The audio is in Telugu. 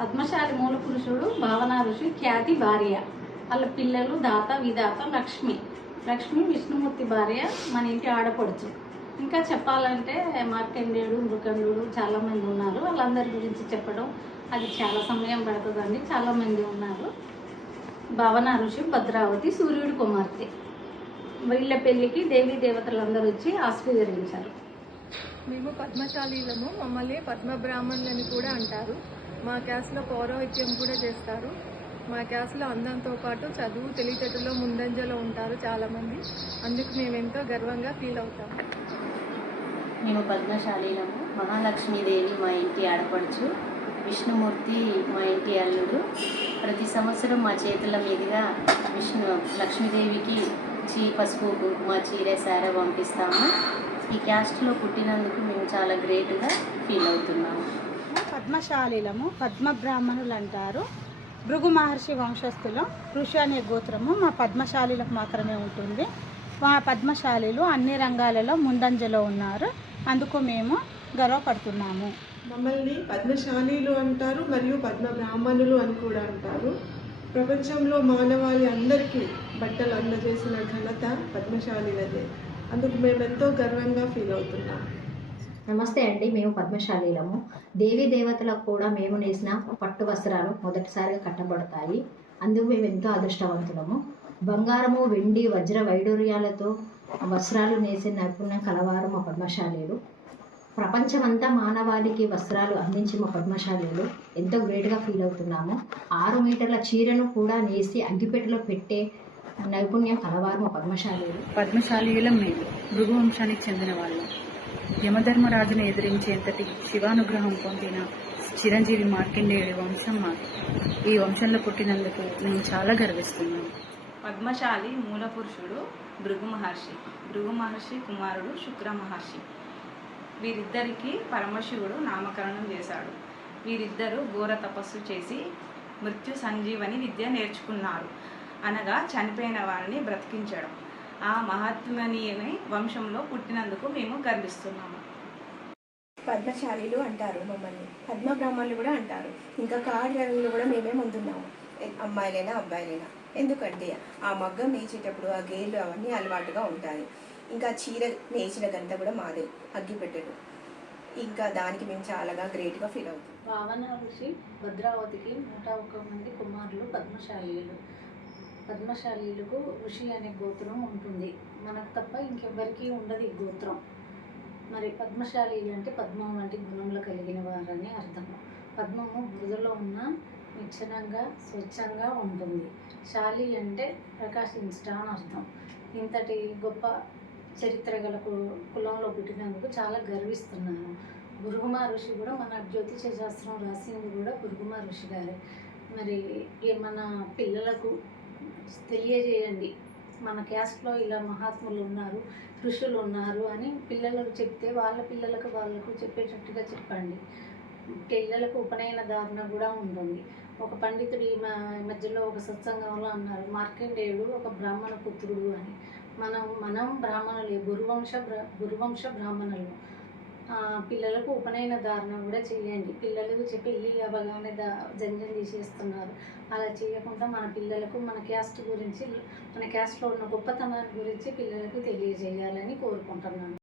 పద్మశాలి మూల పురుషుడు భావన ఋషి ఖ్యాతి భార్య. వాళ్ళ పిల్లలు దాత విధాత లక్ష్మి. లక్ష్మి విష్ణుమూర్తి భార్య మన ఇంటి ఆడపడుచు. ఇంకా చెప్పాలంటే మార్కండేయుడు మృకండు చాలామంది ఉన్నారు. వాళ్ళందరి గురించి చెప్పడం అది చాలా సమయం పడుతుందండి. చాలామంది ఉన్నారు. భావన ఋషి భద్రావతి సూర్యుడి కుమార్తె. వీళ్ళ పెళ్ళికి దేవీ దేవతలందరూ వచ్చి ఆస్వీకరించారు మేము పద్మశాలీలము. మమ్మల్ని పద్మ బ్రాహ్మణులని కూడా అంటారు. మా క్యాస్లో పౌరోహిత్యం కూడా చేస్తారు. మా క్యాస్లో అందంతో పాటు చదువు తెలివితేటలో ముందంజలో ఉంటారు చాలామంది. అందుకు మేము ఎంతో గర్వంగా ఫీల్ అవుతాము మేము పద్మశాలీలము. మహాలక్ష్మీదేవి మా ఇంటి ఆడపడుచు విష్ణుమూర్తి మా ఇంటి అల్లుడు. ప్రతి సంవత్సరం మా చేతుల మీదుగా విష్ణు లక్ష్మీదేవికి చీ పసుపు మా చీర సార పంపిస్తాము. ఈ క్యాస్ట్లో పుట్టినందుకు మేము చాలా గ్రేట్గా ఫీల్ అవుతున్నాము. పద్మశాలీలము పద్మ బ్రాహ్మణులు అంటారు భృగు మహర్షి వంశస్థులు ఋషి అనే గోత్రము మా పద్మశాలీలకు మాత్రమే ఉంటుంది. మా పద్మశాలీలు అన్ని రంగాలలో ముందంజలో ఉన్నారు. అందుకు మేము గర్వపడుతున్నాము. మమ్మల్ని పద్మశాలీలు అంటారు మరియు పద్మ బ్రాహ్మణులు అని కూడా అంటారు. ప్రపంచంలో మానవాళి అందరికీ బట్టలు అందజేసిన ఘనత పద్మశాలీలదే. అందుకు మేము ఎంతో గర్వంగా ఫీల్ అవుతున్నాం. నమస్తే అండి మేము పద్మశాలీలము. దేవీ దేవతలకు కూడా మేము నేసిన పట్టు వస్త్రాలు మొదటిసారిగా కట్టబడతాయి. అందుకు మేము ఎంతో అదృష్టవంతులము. బంగారము వెండి వజ్ర వైడూర్యాలతో వస్త్రాలు నేసే నైపుణ్యం కలవారు మా పద్మశాలీలు. ప్రపంచమంతా మానవాళికి వస్త్రాలు అందించి మా పద్మశాలీలు. ఎంతో గ్రేట్గా ఫీల్ అవుతున్నాము. ఆరు మీటర్ల చీరను కూడా నేసి అగ్గిపెట్టెలో పెట్టే నైపుణ్యం కలవారు మా పద్మశాలీలు. పద్మశాలీయులం మేము భృగువంశానికి చెందిన వాళ్ళం. యమధర్మరాజును ఎదిరించేంతటి శివానుగ్రహం పొందిన చిరంజీవి మార్కండేయుడి వంశం మాది. ఈ వంశంలో పుట్టినందుకు నేను చాలా గర్విస్తున్నాను. పద్మశాలి మూల పురుషుడు భృగు మహర్షి. భృగు మహర్షి కుమారుడు శుక్ర మహర్షి. వీరిద్దరికీ పరమశివుడు నామకరణం చేశాడు. వీరిద్దరూ ఘోర తపస్సు చేసి మృత్యు సంజీవని విద్య నేర్చుకున్నారు. అనగా చనిపోయిన వారిని బ్రతికించడం. ఆ మహాత్మనీయని వంశంలో పుట్టినందుకు మేము గర్విస్తున్నాము. పద్మశాలీలు అంటారు మమ్మల్ని. పద్మ బ్రాహ్మణులు కూడా అంటారు. ఇంకా కార్యాలలో కూడా మేమే ముందున్నాము. అమ్మాయిలైనా అబ్బాయిలైనా. ఎందుకంటే ఆ మగ్గం నేర్చేటప్పుడు ఆ గేర్లు అవన్నీ అలవాటుగా ఉంటాయి. ఇంకా చీర నేర్చిన గంట కూడా మాదే అగ్గిపెట్టెలు. ఇంకా దానికి మేము చాలాగా గ్రేట్గా ఫీల్ అవుతాం. భావన ఋషి భద్రావతికి నూట ఒక్క మంది కుమారులు పద్మశాలీలు. పద్మశాలీలకు ఋషి అనే గోత్రం ఉంటుంది. మనకు తప్ప ఇంకెవ్వరికీ ఉండదు ఈ గోత్రం. మరి పద్మశాలీలు అంటే పద్మం వంటి గుణములు కలిగిన వారని అర్థం. పద్మము బురదలో ఉన్న నిచ్చనంగా స్వచ్ఛంగా ఉంటుంది. శాలి అంటే ప్రకాశించట అని అర్థం. ఇంతటి గొప్ప చరిత్ర గల కులంలో పుట్టినందుకు చాలా గర్విస్తున్నాను. భృగుమ ఋషి కూడా మన జ్యోతిష శాస్త్రం రాసింది కూడా భృగుమ ఋషి గారే. మరి ఏమన్నా మన పిల్లలకు తెలియజేయండి. మన క్యాస్ట్లో ఇలా మహాత్ములు ఉన్నారు ఋషులు ఉన్నారు అని పిల్లలకు చెప్తే వాళ్ళ పిల్లలకు వాళ్ళకు చెప్పేటట్టుగా చెప్పండి. పిల్లలకు ఉపనయన ధారణ కూడా ఉంటుంది. ఒక పండితుడు ఈ మ- మధ్యలో ఒక సత్సంగంలో అన్నారు మార్కండేయుడు ఒక బ్రాహ్మణ పుత్రుడు అని. మనం మనం బ్రాహ్మణులే గురువంశ బ్ర గురువంశ బ్రాహ్మణులు. పిల్లలకు ఉపనయన ధారణ కూడా చేయండి. పిల్లలకు చెప్పి పెళ్ళి అవ్వగానే దా జంజం తీసేస్తున్నారు. అలా చేయకుండా మన పిల్లలకు మన క్యాస్ట్ గురించి మన క్యాస్ట్లో ఉన్న గొప్పతనాన్ని గురించి పిల్లలకు తెలియజేయాలని కోరుకుంటున్నాను.